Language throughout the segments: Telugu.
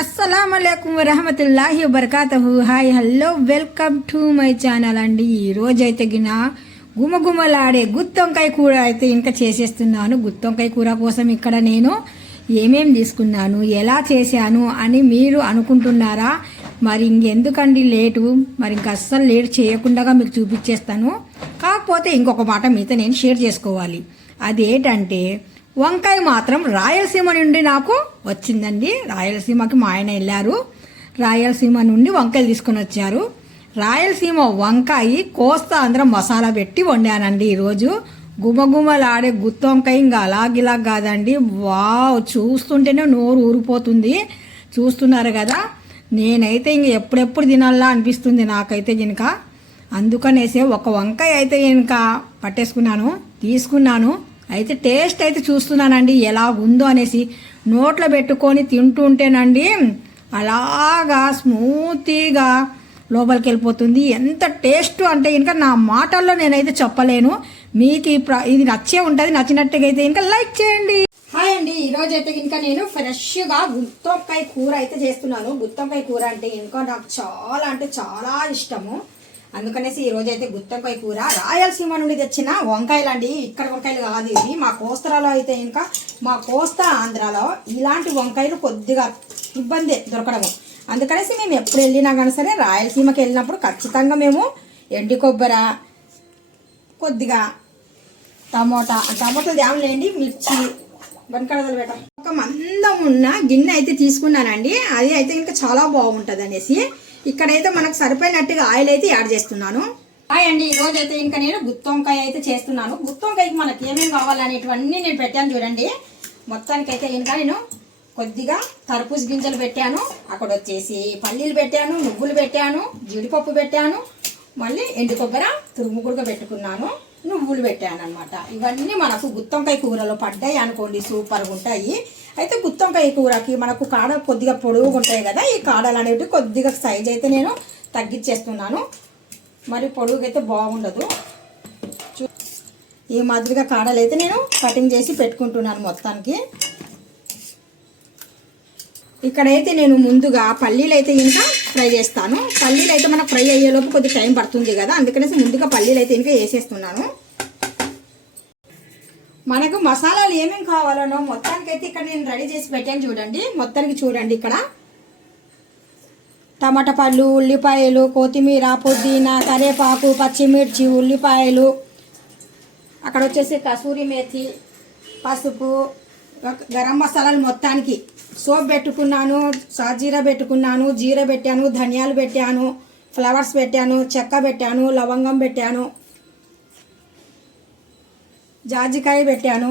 అస్సలం అయికం వరహమతుల్లాహి వబర్కాతహు. Hi hello welcome to my channel అండి. ఈరోజు అయితే గిన గుమగుమలాడే గుత్తొంకాయ కూర అయితే ఇంకా చేసేస్తున్నాను. గుత్తొంకాయ కూర కోసం ఇక్కడ నేను ఏమేం తీసుకున్నాను ఎలా చేశాను అని మీరు అనుకుంటున్నారా? మరి ఇంకెందుకండి లేటు? మరి ఇంక అస్సలు లేట్ చేయకుండా మీకు చూపించేస్తాను కాకపోతే ఇంకొక మాట మీతో నేను షేర్ చేసుకోవాలి. అదేంటంటే వంకాయ మాత్రం రాయలసీమ నుండి నాకు వచ్చిందండి. రాయలసీమకి మా ఆయన వెళ్ళారు. రాయలసీమ నుండి వంకాయలు తీసుకొని వచ్చారు. రాయలసీమ వంకాయ కోస్తా ఆంధ్ర మసాలా పెట్టి వండానండి ఈరోజు. గుమగుమలాడే గుత్త వంకాయ ఇంకా అలాగిలా కాదండి. వావ్ చూస్తుంటేనే నోరు ఊరిపోతుంది. చూస్తున్నారు కదా. నేనైతే ఇంక ఎప్పుడెప్పుడు తినాలా అనిపిస్తుంది నాకైతే కనుక అందుకనేసి ఒక వంకాయ అయితే ఇంకా పట్టేసుకున్నాను తీసుకున్నాను. అయితే టేస్ట్ అయితే చూస్తున్నానండి ఎలా ఉందో అనేసి. నోట్లో పెట్టుకొని తింటుంటేనండి అలాగా స్మూతీగా లోపలికి వెళ్ళిపోతుంది ఎంత టేస్ట్ అంటే ఇంకా నా మాటల్లో నేనైతే చెప్పలేను. మీకు ఇది నచ్చే ఉంటుంది నచ్చినట్టుగా అయితే ఇంకా లైక్ చేయండి. హాయ్ అండి ఈరోజు అయితే ఇంకా నేను ఫ్రెష్గా గుత్తొక్కాయ కూర అయితే చేస్తున్నాను. గుత్తొక్కాయ కూర అంటే ఇంకా నాకు చాలా అంటే చాలా ఇష్టము. అందుకనేసి ఈ రోజు అయితే గుత్తొంకాయ కూర. రాయలసీమ నుండి తెచ్చిన వంకాయలు అండి ఇక్కడ వంకాయలు కాదు ఇవి. మా కోస్తరాలో అయితే ఇంకా మా కోస్తా ఆంధ్రాలో ఇలాంటి వంకాయలు కొద్దిగా ఇబ్బంది దొరకడము. అందుకనేసి మేము ఎప్పుడు వెళ్ళినా కానీ సరే రాయలసీమకి వెళ్ళినప్పుడు ఖచ్చితంగా మేము ఎండి కొబ్బరి కొద్దిగా టమోటా టమోటాలు తేవలేండి మిర్చి వెనకడదలు పెట్ట. ఒక మందం ఉన్న గిన్నె అయితే తీసుకున్నానండి. అది అయితే ఇంకా చాలా బాగుంటుంది అనేసి ఇక్కడైతే మనకు సరిపోయినట్టుగా ఆయిల్ అయితే యాడ్ చేస్తున్నాను. హాయ్ అండి ఈరోజు అయితే ఇంకా నేను గుత్తొంకాయ అయితే చేస్తున్నాను. గుత్తొంకాయకి మనకి ఏమేమి కావాలనేటివన్నీ నేను పెట్టాను చూడండి. మొత్తానికైతే ఇంకా నేను కొద్దిగా కర్పూజ గింజలు పెట్టాను. అక్కడ వచ్చేసి పల్లీలు పెట్టాను నువ్వులు పెట్టాను జీడిపప్పు పెట్టాను. మళ్ళీ ఎండు కొబ్బరి తురుముగుడుగా పెట్టుకున్నాను. నువ్వులు పెట్టాను అనమాట ఇవన్నీ మనకు గుత్తంకాయ కూరలో పడ్డాయి అనుకోండి సూపర్గా ఉంటాయి. అయితే గుత్తంకాయ కూరకి మనకు కాడ కొద్దిగా పొడవుగా ఉంటాయి కదా ఈ కాడలు అనేవి కొద్దిగా సైజ్ అయితే నేను తగ్గించేస్తున్నాను మరి పొడుగుగా అయితే బాగుండదు. చూ ఈ మాదిరిగా కాడలు అయితే నేను కటింగ్ చేసి పెట్టుకుంటున్నాను మొత్తానికి. ఇక్కడైతే నేను ముందుగా పల్లీలు అయితే ఇంకా ఫ్రై చేస్తాను. పల్లీలు అయితే మనకు ఫ్రై అయ్యేలోపు కొద్దిగా టైం పడుతుంది కదా అందుకనేసి ముందుగా పల్లీలు అయితే ఇంకా వేసేస్తున్నాను. మనకు మసాలాలు ఏమేమి కావాలనో మొత్తానికైతే ఇక్కడ నేను రెడీ చేసి పెట్టాను చూడండి. మొత్తానికి చూడండి ఇక్కడ. టమాటా పళ్ళు ఉల్లిపాయలు కొత్తిమీర పుదీనా కరివేపాకు పచ్చిమిర్చి ఉల్లిపాయలు. అక్కడ వచ్చేసి కసూరి మేతి పసుపు గరం మసాలాలు మొత్తానికి. సోప్ పెట్టుకున్నాను సాజీరా పెట్టుకున్నాను జీర పెట్టాను ధనియాలు పెట్టాను ఫ్లవర్స్ పెట్టాను చెక్క పెట్టాను లవంగం పెట్టాను జాజికాయ పెట్టాను.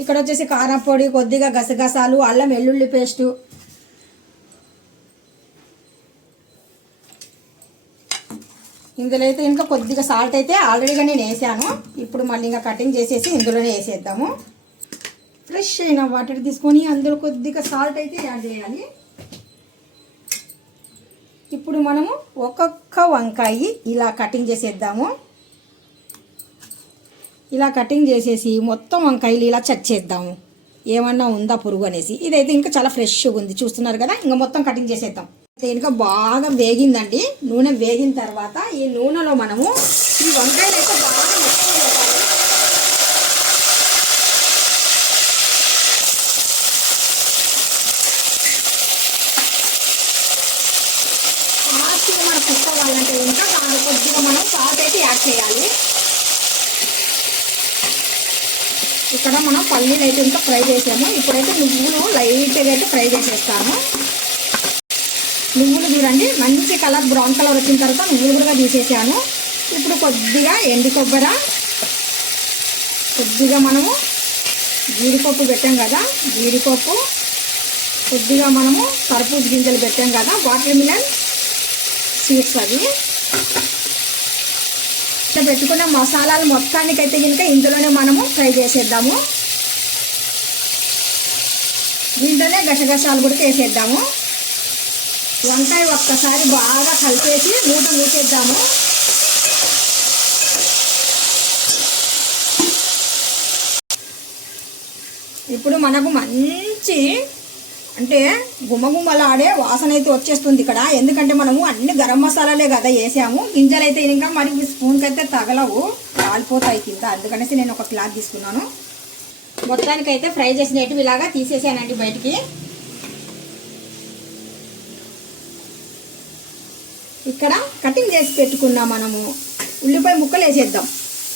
ఇక్కడ వచ్చేసి కారం పొడి కొద్దిగా గసగసాలు అల్లం వెల్లుల్లి పేస్టు. ఇందులో అయితే ఇంకా కొద్దిగా సాల్ట్ అయితే ఆల్రెడీగా నేను వేసాను. ఇప్పుడు మళ్ళీ ఇంకా కటింగ్ చేసేసి ఇందులోనే వేసేద్దాము. ఫ్రెష్ అయిన వాటర్ తీసుకొని అందులో కొద్దిగా సాల్ట్ అయితే యాడ్ చేయాలి. ఇప్పుడు మనము ఒక్కొక్క వంకాయ ఇలా కటింగ్ చేసేద్దాము. ఇలా కటింగ్ చేసేసి మొత్తం వంకాయలు ఇలా చెక్ చేద్దాము. ఏమన్నా ఉందా పురుగు అనేసి. ఇదైతే ఇంకా చాలా ఫ్రెష్గా ఉంది. చూస్తున్నారు కదా? ఇంకా మొత్తం కటింగ్ చేసేద్దాం. ఇంకా బాగా వేగిందండి. నూనె వేగిన తర్వాత ఈ నూనెలో మనము ఈ వంకాయలు అయితే బాగా మెత్తగా లాస్ట్గా మనం కుక్ అవ్వాలంటే ఇంకా దాని కొద్దిగా మనం సాల్ట్ అయితే యాడ్ చేయాలి. ఇక్కడ మనం పల్లీలు అయితే ఇంకా ఫ్రై చేసాము. ఇప్పుడైతే నువ్వులు లైట్గా అయితే ఫ్రై చేసేస్తాము నువ్వులు చూడండి మంచి కలర్ బ్రౌన్ కలర్ వచ్చిన తర్వాత నువ్వులు కూడా తీసేసాను. ఇప్పుడు కొద్దిగా ఎండు కొబ్బర కొద్దిగా మనము జీడిపప్పు పెట్టాం కదా జీడిపప్పు కొద్దిగా మనము కర్పూజ గింజలు పెట్టాం కదా వాటర్ మిలన్ సీడ్స్ అవి. ఇట్లా పెట్టుకున్న మసాలాలు మొత్తానికైతే కనుక ఇందులోనే మనము ఫ్రై చేసేద్దాము. దీంట్లోనే గసగసాలు కూడా వేసేద్దాము వంకాయ ఒక్కసారి బాగా కలిపేసి మూట మూసేద్దాము. ఇప్పుడు మనకు మంచి అంటే గుమ్మగుమ్మలాడే వాసన అయితే వచ్చేస్తుంది ఇక్కడ. ఎందుకంటే మనము అన్ని గరం మసాలాలే కదా వేసాము. గింజలు అయితే ఇంకా మరి స్పూన్కి అయితే తగలవు. రాలిపోతాయి కింద అందుకనేసి నేను ఒక క్లాత్ తీసుకున్నాను. మొత్తానికి అయితే ఫ్రై చేసినట్టు ఇలాగా తీసేసానండి బయటికి. ఇక్కడ కటింగ్ చేసి పెట్టుకున్నాం మనము. ఉల్లిపాయ ముక్కలు వేసేద్దాం.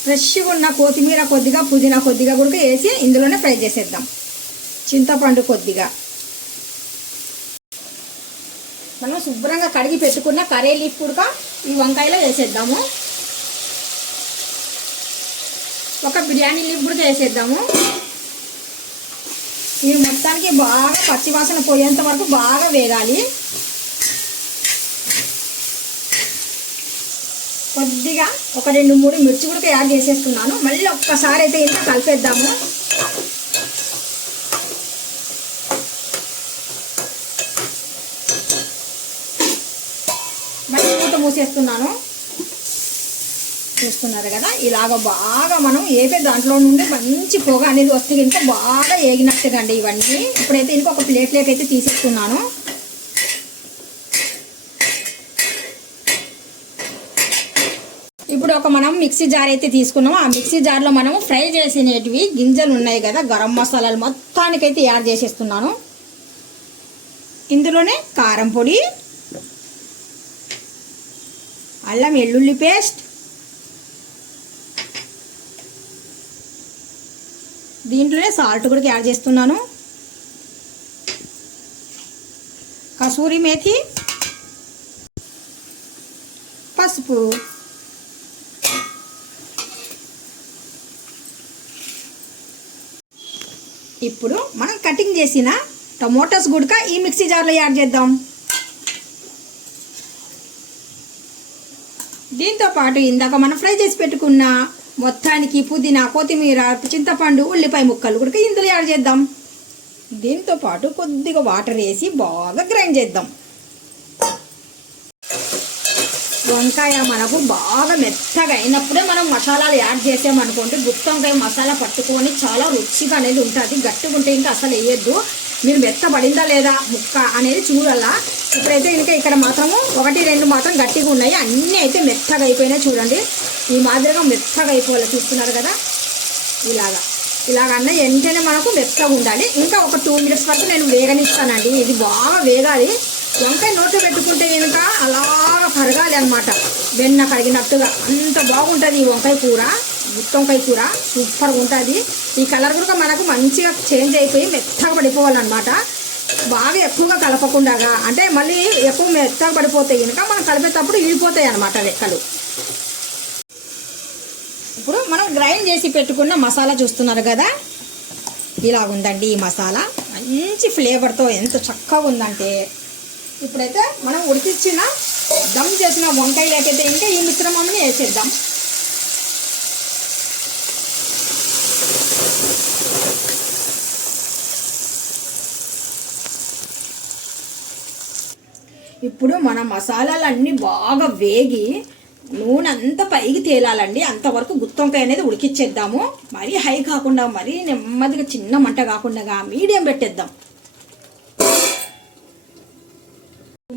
ఫ్రెష్గా ఉన్న కొత్తిమీర కొద్దిగా పుదీనా కొద్దిగా కూడా వేసి ఇందులోనే ఫ్రై చేసేద్దాం. చింతపండు కొద్దిగా. మనం శుభ్రంగా కడిగి పెట్టుకున్న కర్రీ లీఫ్ కూడా ఈ వంకాయలో వేసేద్దాము. ఒక బిర్యానీ లీఫ్ కూడా వేసేద్దాము. ఇవి మొత్తానికి బాగా పచ్చివాసన పోయేంత వరకు బాగా వేగాలి. కొద్దిగా ఒక రెండు మూడు మిర్చి కూడా యాడ్ చేసేస్తున్నాను. మళ్ళీ ఒక్కసారి అయితే ఇంత కలిపేద్దాము మళ్ళీ మూత మూసేస్తున్నాను. చూస్తున్నారు కదా ఇలాగ బాగా మనం ఏపే దాంట్లో నుండి మంచి పొగ అనేది వస్తే కనుక బాగా ఏగినట్టుగండి ఇవన్నీ. ఇప్పుడైతే ఇంకొక ప్లేట్లోకి అయితే తీసేస్తున్నాను. ఇప్పుడు ఒక మనం మిక్సీ జార్ అయితే తీసుకున్నాము. ఆ మిక్సీ జార్లో మనము ఫ్రై చేసినవి గింజలు ఉన్నాయి కదా గరం మసాలాలు మొత్తానికైతే యాడ్ చేసేస్తున్నాను. ఇందులోనే కారం పొడి అల్లం వెల్లుల్లి పేస్ట్. దీంట్లోనే సాల్ట్ కూడా యాడ్ చేస్తున్నాను. కసూరి మేథి పసుపు. ఇప్పుడు మనం కటింగ్ చేసిన టమోటాస్ గుడక ఈ మిక్సీ జార్లో యాడ్ చేద్దాం దీంతో పాటు ఇందాక మనం ఫ్రై చేసి పెట్టుకున్న మొత్తానికి పుదీనా కొత్తిమీర చింతపండు ఉల్లిపాయ ముక్కలు కూడా ఇందులో యాడ్ చేద్దాం. దీంతో పాటు కొద్దిగా వాటర్ వేసి బాగా గ్రైండ్ చేద్దాం. వంకాయ మనకు బాగా మెత్తగా అయినప్పుడే మనం మసాలాలు యాడ్ చేసామనుకోండి గుత్తి వంకాయ మసాలా పట్టుకొని చాలా రుచిగా అనేది ఉంటుంది. గట్టిగా ఉంటే ఇంకా అసలు వేయద్దు. మీరు మెత్తబడిందా లేదా ముక్క అనేది చూడాలా ఇప్పుడైతే ఇంకా ఇక్కడ మాత్రము ఒకటి రెండు మాత్రం గట్టిగా ఉన్నాయి. అన్నీ అయితే మెత్తగా అయిపోయినాయి చూడండి. ఈ మాదిరిగా మెత్తగా అయిపోవాలి చూస్తున్నారు కదా. ఇలాగా. ఇలాగన్నా వెంటనే మనకు మెత్తగా ఉండాలి. ఇంకా ఒక టూ మినిట్స్ వరకు నేను వేగనిస్తానండి. ఇది బాగా వేగాలి. వంకాయ నోట్లో పెట్టుకుంటే కనుక అలాగా కరగాలి అనమాట వెన్న కరిగినట్టుగా. అంత బాగుంటుంది ఈ వంకాయ కూర. గుత్తి వంకాయ కూర సూపర్గా ఉంటుంది. ఈ కలర్ కూడా మనకు మంచిగా చేంజ్ అయిపోయి మెత్తగా పడిపోవాలన్నమాట. బాగా ఎక్కువగా కలపకుండా అంటే మళ్ళీ ఎక్కువ మెత్తగా పడిపోతాయి కనుక మనం కలిపేటప్పుడు ఇడిపోతాయి అనమాట లెక్కలు. ఇప్పుడు మనం గ్రైండ్ చేసి పెట్టుకున్న మసాలా చూస్తున్నారు కదా? ఇలా ఉందండి ఈ మసాలా. మంచి ఫ్లేవర్తో ఎంత చక్కగా ఉందంటే. ఇప్పుడైతే మనం ఉడికిచ్చిన దమ్ చేసిన వంకాయలకైతే ఇంకా ఈ మిశ్రమాన్ని వేసేద్దాం. ఇప్పుడు మన మసాలాలన్నీ బాగా వేగి నూనె అంతా పైకి తేలాలండి. అంతవరకు గుత్తొంకాయ అనేది ఉడికిచ్చేద్దాము. మరీ హై కాకుండా మరీ నెమ్మదిగా చిన్న మంట కాకుండా మీడియం పెట్టేద్దాం.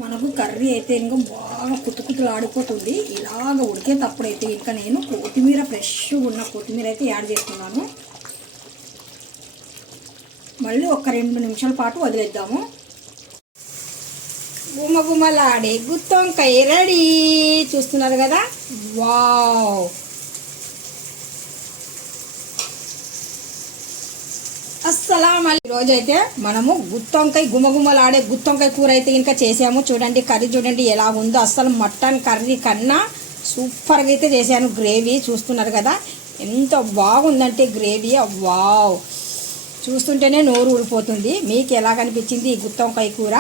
మనకు కర్రీ అయితే ఇంకా బాగా కుతుకుతులు ఆడిపోతుంది ఇలాగ ఉడికేటప్పుడు అయితే ఇంకా నేను కొత్తిమీర ఫ్రెష్గా ఉన్న కొత్తిమీర అయితే యాడ్ చేస్తున్నాను మళ్ళీ ఒక రెండు నిమిషాల పాటు వదిలేద్దాము. గుమ్మ గుమ్మలాడే గుత్తొంకాయ రెడీ. చూస్తున్నారు కదా? వావ్. అస్సలం ఈ రోజు అయితే మనము గుత్తొంకాయ గుమగుమలాడే గుత్తొంకాయ కూర అయితే ఇంకా చేసాము. చూడండి కర్రీ చూడండి ఎలా ఉందో. అస్సలు మటన్ కర్రీ కన్నా సూపర్గా అయితే చేశాను గ్రేవీ. చూస్తున్నారు కదా? ఎంత బాగుందంటే గ్రేవీ. వావ్. చూస్తుంటేనే నోరు ఊడిపోతుంది. మీకు ఎలా కనిపించింది ఈ గుత్తొంకాయ కూర?